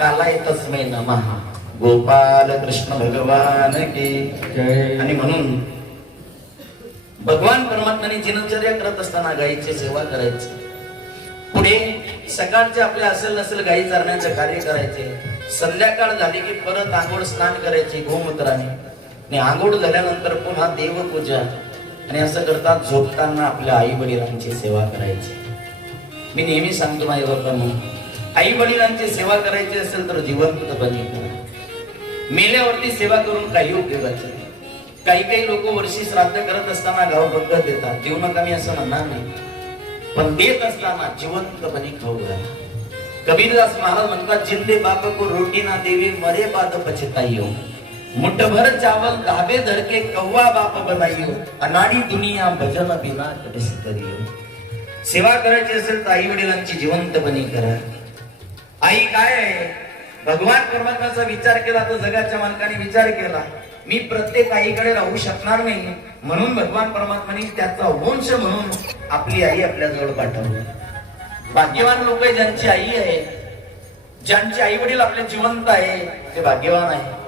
कालाय तस्मै नमः. गोपाल कृष्ण भगवान की जय. आणि म्हणून भगवान परमात्म्याने दिनचर्या करत असताना गायीची सेवा करायची. पुढे सकाळचे आपले असेल नसेल गायी चारण्याचे कार्य करायचे. संध्याकाळ झाली की परत आंघोळ स्नान करायचे गोमूत्राने. आणि आंघोळ झाल्यानंतर पुन्हा देवपूजा. आणि असं करतात झोपताना आपल्या आई वडिलांची सेवा करायची. मी नेहमी सांगतो माझ्या बाप्पांना, आई वडिलांची सेवा करायची असेल तर जिवंतपणे करा. मेल्यावरती सेवा करून काही उपयोगाचे नाही. काही काही लोक वर्षी श्राद्ध करत असताना गाव बंद देतात. देऊ नका मी असं म्हणणार नाही, पण देत असताना जिवंतपणे खाऊ घाला. कबीरदास महाराज म्हणतात, जिंदे बाप को रोटी ना देवी मरे बाद पछताइयो. मुठभर चावल धाबे धड़के कौवा बाप बनाइयो. अनाड़ी दुनिया भजन बिना कटस करियो. सेवा करायची असेल तर आई वडिलांची जिवंतपणे करा. आई काय आहे? भगवान परमात्म्याचा विचार केला तर जगाच्या मालकाने विचार केला, मी प्रत्येक आईकडे राहू शकणार नाही, म्हणून भगवान परमात्म्याने त्याचा वंश म्हणून आपली आई आपल्या जवळ पाठवली. भाग्यवान लोक आहे ज्यांची आई आहे, ज्यांचे आई वडील आपले जिवंत आहे, ते भाग्यवान आहे.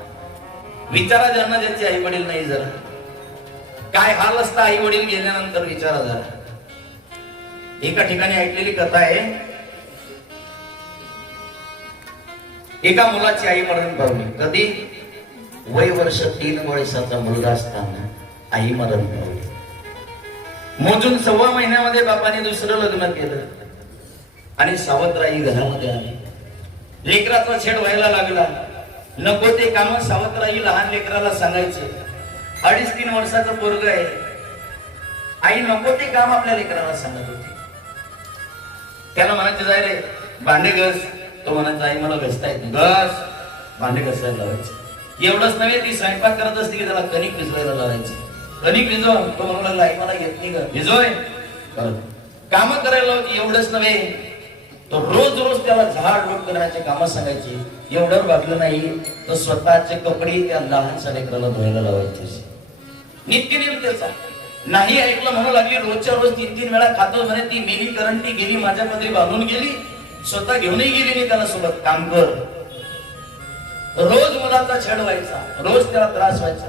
विचारा ज्यांना ज्यांचे आई वडील नाही, जरा काय हाल असता आई वडील गेल्यानंतर विचारा जरा. एका ठिकाणी ऐकलेली कथा आहे. एका मुलाची आई मरण पावली. कधी? वय वर्ष 3 वर्षाचा मुलगा असताना आई मरण पावली. मोजून 1.25 महिन्यामध्ये बापाने दुसरं लग्न केलं आणि सावत्राई घरामध्ये आली. लेकराचा छेड व्हायला लागला. नको ते काम सावत्राई लहान लेकराला सांगायचे. 2.5-3 वर्षाचं पोरग आहे. आई नको ते काम आपल्या लेकराला सांगत होती. त्याला म्हणायचे, जाय रे भांडे घस. तो म्हणायचा, आई मला घसता येत नाही. घस. भांडे घसायला लावायचे. एवढंच नव्हे, ती स्वयंपाक करत असते की त्याला कणिक भिजवायला लावायची. कणिक भिजव. तो म्हणू लागला, आई मला येत नाही. भिजवय. काम करायला लावायची. एवढंच नव्हे, तो रोज रोज त्याला झाड लोट करण्याचे काम सांगायची. एवढं वागलं नाही तर स्वतःचे कपडे त्या लहानशा लेकराला धुवायला लावायचे. नित्यनेम त्याचा. नाही ऐकलं म्हणू लागली, रोजच्या रोज 3-3 वेळा खातो म्हणे. ती मेली करंटी गेली, माझ्या पदरी बांधून गेली, स्वतः घेऊनही गेली नाही त्याला सोबत. काम कर. रोज मुलाचा छेड व्हायचा, रोज त्याला त्रास व्हायचा.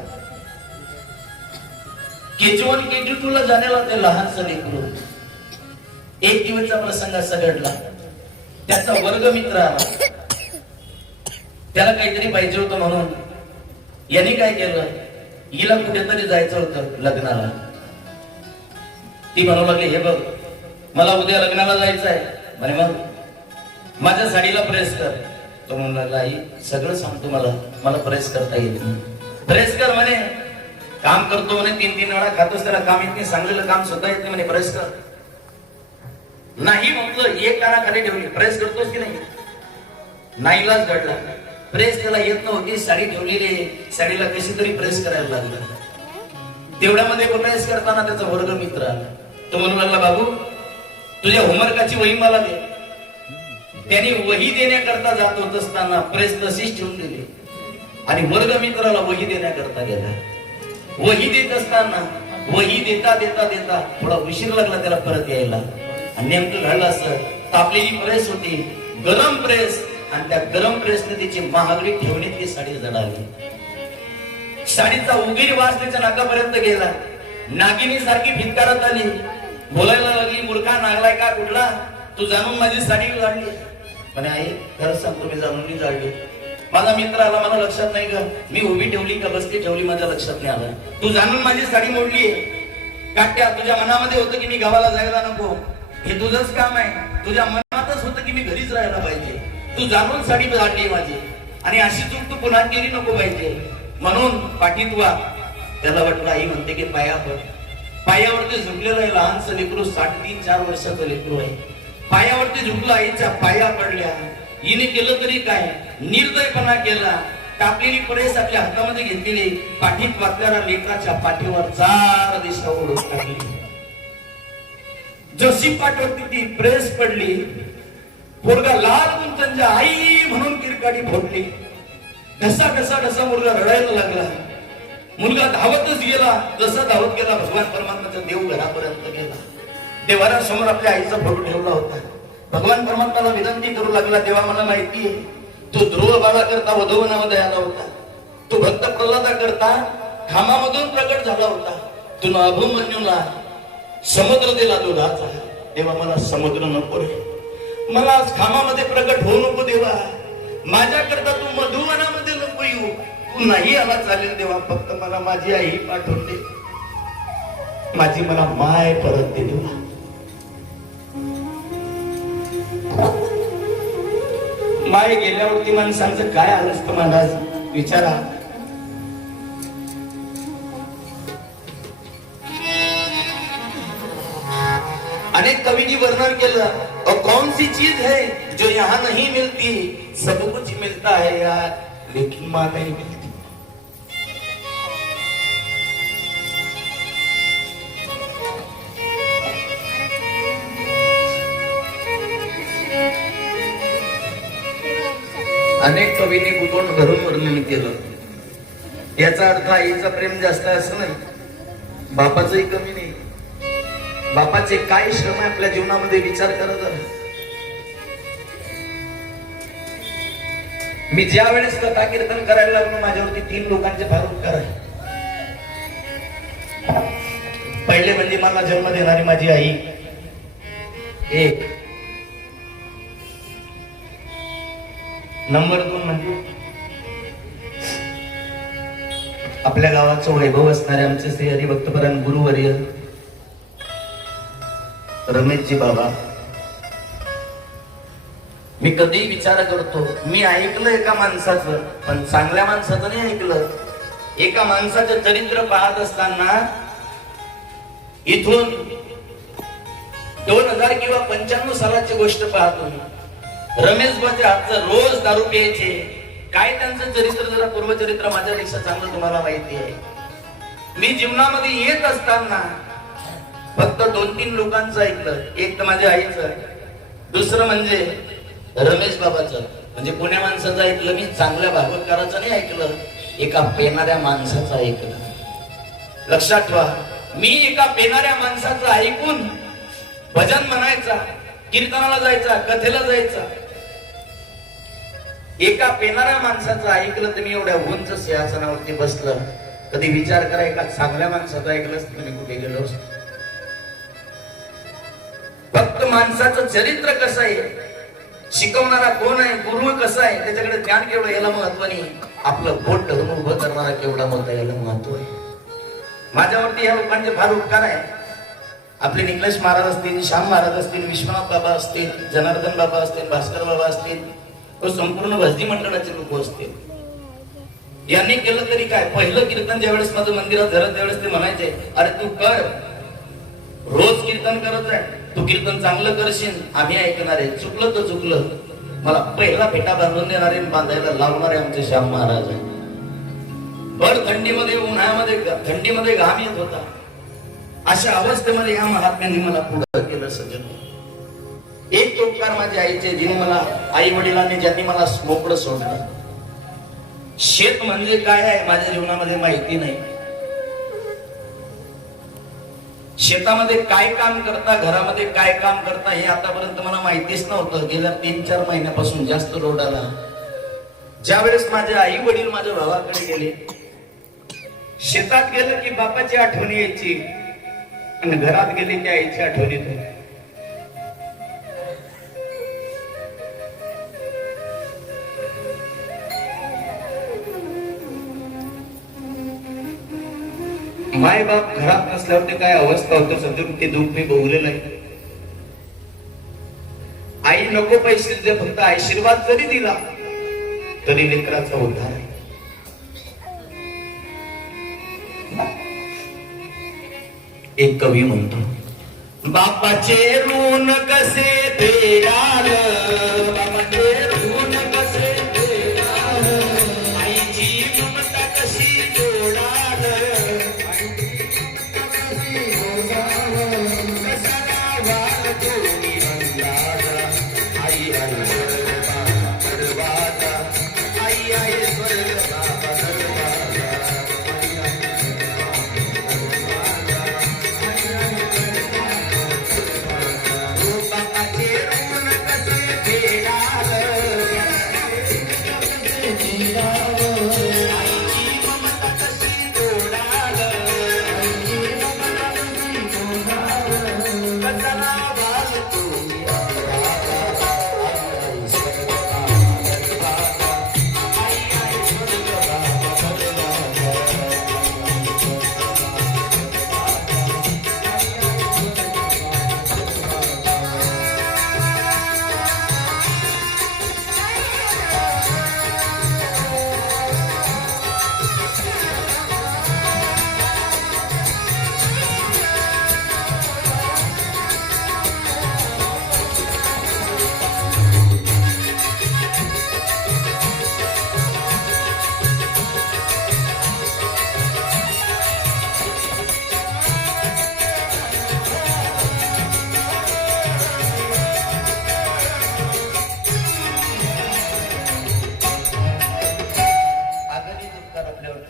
KG1 KG2 ला जाण्याला ते लहानसं लेकरू. एक दिवसचा प्रसंग असा घडला. त्याचा वर्गमित्र आला. त्याला काहीतरी पाहिजे होतं म्हणून याने काय केलं, हिला कुठेतरी जायचं होतं लग्नाला. ती म्हणू लागली, हे बघ मला उद्या लग्नाला जायचं आहे म्हणे, मग माझ्या साडीला प्रेस कर. तो म्हणू लागला, आई सगळं सांगतो, मला प्रेस करता येत नाही. प्रेस कर म्हणे. काम करतो म्हणे, 3-3 वेळा खातोस, त्याला काम येत नाही, सांगलेलं काम सुद्धा येत नाही म्हणे, प्रेस कर. नाही म्हटलं, एक कानाखाली ठेवली. प्रेस करतोस की नाही? नाईलाज घडला. प्रेस त्याला येत नव्हती. साडी ठेवलेली, साडीला कशी तरी प्रेस करायला लागला. तेवढ्यामध्ये प्रेस करताना त्याचा वर्गमित्र आला. तो म्हणू लागला, बाबू तुझ्या होमवर्काची वही मला दे. त्याने वही देण्याकरता जात होत असताना प्रेस तशीच ठेवून दिली आणि वर्गमित्राला वही देण्याकरता गेला. वही देत असताना वही देता देता देता थोडा उशीर लागला त्याला परत यायला. आणि नेमकं घडलं असं, तापलेली प्रेस होती, गरम प्रेस, आणि त्या गरम प्रेसने तिची महागडी ठेवणीतली साडी जळाली. साडीचा उगीर वास त्याच्या नाकापर्यंत गेला. नागिनी सारखी फिटकारत आली, बोलायला लागली, मूर्खा नागलाय का कुठला, तू जाणून माझी साडी जाळली. म्हणे, आई खरंच सांगतो मी जाणून जाळली. माझा मित्र आला, मला लक्षात नाही ग, मी उभी ठेवली का बसती ठेवली माझ्या लक्षात नाही आलं. तू जाणून माझी साडी मोडली. काट्या, तुझ्या मनामध्ये होतं की मी गावाला जायला नको, हे तुझंच काम आहे. तुझ्या मनातच होतं की मी घरीच राहायला पाहिजे. तू जाणून साडी जाळली माझी, आणि अशी चूक तू पुन्हा केली नको पाहिजे, म्हणून पाठीत वा. त्याला वाटलं आई म्हणते की पाया पड. पायावरती झुकलेलं आहे लहानसं लेकरू, 3-4 वर्षाचं लेकरू आहे. पायावरती झुकलं, आईच्या पाया पडल्या. हिने केलं तरी काय, निर्दयपणा केला. कापलेली प्रेस आपल्या हातामध्ये घेतलेली, पाठीत वाकणाऱ्या लेकराच्या पाठीवर 4 दिशा ओढून टाकली. जशी पाठवरती ती प्रेस पडली, पोरगा लाल गुंचंजा आई म्हणून किरकाडी फोडली. ढसा ढसा ढसा मुलगा रडायला लागला. मुलगा धावतच गेला. जसा धावत गेला, भगवान परमात्म्याचा देव घरापर्यंत गेला. देवाऱ्यासमोर आपल्या आईचा फोटो ठेवला होता. भगवान परमात्म्याला विनंती करू लागला, देवा मला माहिती आहे तू ध्रुव बाळा करता वधूवनामध्ये आला होता, तू भक्त प्रल्हादा करता खामामधून प्रकट झाला होता, तू अभिमन्यूला समुद्र दिला दुधाचा. देवा मला समुद्र नको रे, मला आज खामामध्ये प्रकट होऊ नको देवा, माझ्याकरता तू मधुवनामध्ये नको येऊ, तू नाही आला चालेल देवा, फक्त मला माझी आई पाठवून दे, माझी मला माय परत दे देवा. माय गेल्यावरती माणसांचं काय आलं असतं महाराज विचारा. अनेक कवींनी वर्णन केलं, और कौन सी चीज है जो यहाँ नहीं मिलती, सब कुछ मिलता है यार लेकिन माँ नहीं मिलती. अनेक कवींनी कुतून भरून वर्णन केलं. याचा अर्थ आईचं प्रेम जास्त असं नाही, बापाचंही कमी नाही. बापाचे काय श्रम आहे आपल्या जीवनामध्ये विचार करत. मी ज्या वेळेस कथा कीर्तन करायला लागलो माझ्यावरती 3 लोकांचे फार उपकार आहे. पहिले म्हणजे मला जन्म देणारी माझी आई, एक. नंबर 2 म्हणजे आपल्या गावाचं वैभव असणारे आमचे श्री हरिभक्तपरायण गुरुवर्य रमेशजी बाबा. मी कधी विचार करतो, मी ऐकलं एका माणसाचं, पण चांगल्या माणसाचं नाही ऐकलं. एका माणसाचं चरित्र पाहत असताना इथून 2000 किंवा 95 सालाची गोष्ट पाहतो. रमेश बाचे हातचं रोज दारू प्यायचे. काय त्यांचं चरित्र, जरा पूर्वचरित्र माझ्यापेक्षा चांगलं तुम्हाला माहिती आहे. मी जीवनामध्ये येत असताना फक्त 2-3 लोकांचं ऐकलं. एक तर माझ्या आईचं, दुसरं म्हणजे रमेश बाबाचं, म्हणजे पुण्या माणसाचं ऐकलं मी, चांगल्या भागवतकाराचं नाही ऐकलं, एका पेनाऱ्या माणसाचं ऐकलं. लक्षात ठेवा, मी एका पेनाऱ्या माणसाचं ऐकून भजन म्हणायचा, कीर्तनाला जायचा, कथेला जायचा. एका पेनाऱ्या माणसाचं ऐकलं तर मी एवढ्या उंच सिंहासनावरती बसलं. कधी विचार करा, एका चांगल्या माणसाचं ऐकलं असतं मी कुठे गेलो असतो. फक्त माणसाचं चरित्र कसं आहे, शिकवणारा कोण आहे, गुरु कसा आहे, त्याच्याकडे ज्ञान केवढं याला महत्व नाही, आपलं पोट धरून उभं करणारा केवढा मोठा याला महत्व आहे. माझ्यावरती या लोकांचे फार उपकार आहे. आपले निकलेश महाराज असतील, श्याम महाराज असतील, विश्वनाथ बाबा असतील, जनार्दन बाबा असतील, भास्कर बाबा असतील, संपूर्ण भजनी मंडळाचे लोक असतील. यांनी केलं तरी काय, पहिलं कीर्तन ज्यावेळेस माझं मंदिरात धरत त्यावेळेस ते म्हणायचे, अरे तू कर, रोज कीर्तन करत आहे, तू कीर्तन चांगलं करशील, आम्ही ऐकणार आहे, चुकलं तर चुकलं. मला पहिला फेटा बांधून देणारे, बांधायला लावणारे आमचे श्याम महाराज आहे. भर थंडीमध्ये, उन्हाळ्यामध्ये, थंडीमध्ये घाम येत होता. अशा अवस्थेमध्ये या महात्म्यांनी मला पुढं केलं सज्जन. एक उपकार माझ्या आईचे, जिने मला, आई वडिलांनी ज्यांनी मला मोकळं सोडलं. शेत म्हणजे काय आहे माझ्या जीवनामध्ये माहिती नाही. शेतामध्ये काय काम करता, घरामध्ये काय काम करता हे आतापर्यंत मला माहितीच नव्हतं. गेल्या 3-4 महिन्यापासून जास्त लोड आला. ज्या वेळेस माझे आई वडील माझ्या भावाकडे गेले, शेतात गेलं की बापाची आठवणी यायची, आणि घरात गेली की आईची आठवण येते. माय बाप घरात नसल्यावर ते काय अवस्था होतं सध्या, ते दुःख मी भोगलेलं आहे. आई नको पैसे दे, फक्त आशीर्वाद जरी दिला तरी लेकराचा उद्धार आहे. एक कवी म्हणतो, बापाचे ऋण कसे फेडाल, बापाचे ऋण कसे फेडाल, आईची ममता कशी जोडाल, कसा गावाल कोणी अंदाजा, आई आहे स्वर्ग बाबा दरवाजा, आई आहे स्वर्ग बाबा दरवाजा. बापाचे ऋण कसे फेडाल,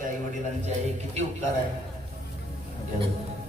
आई वडिलांचे आहे किती उपकार आहे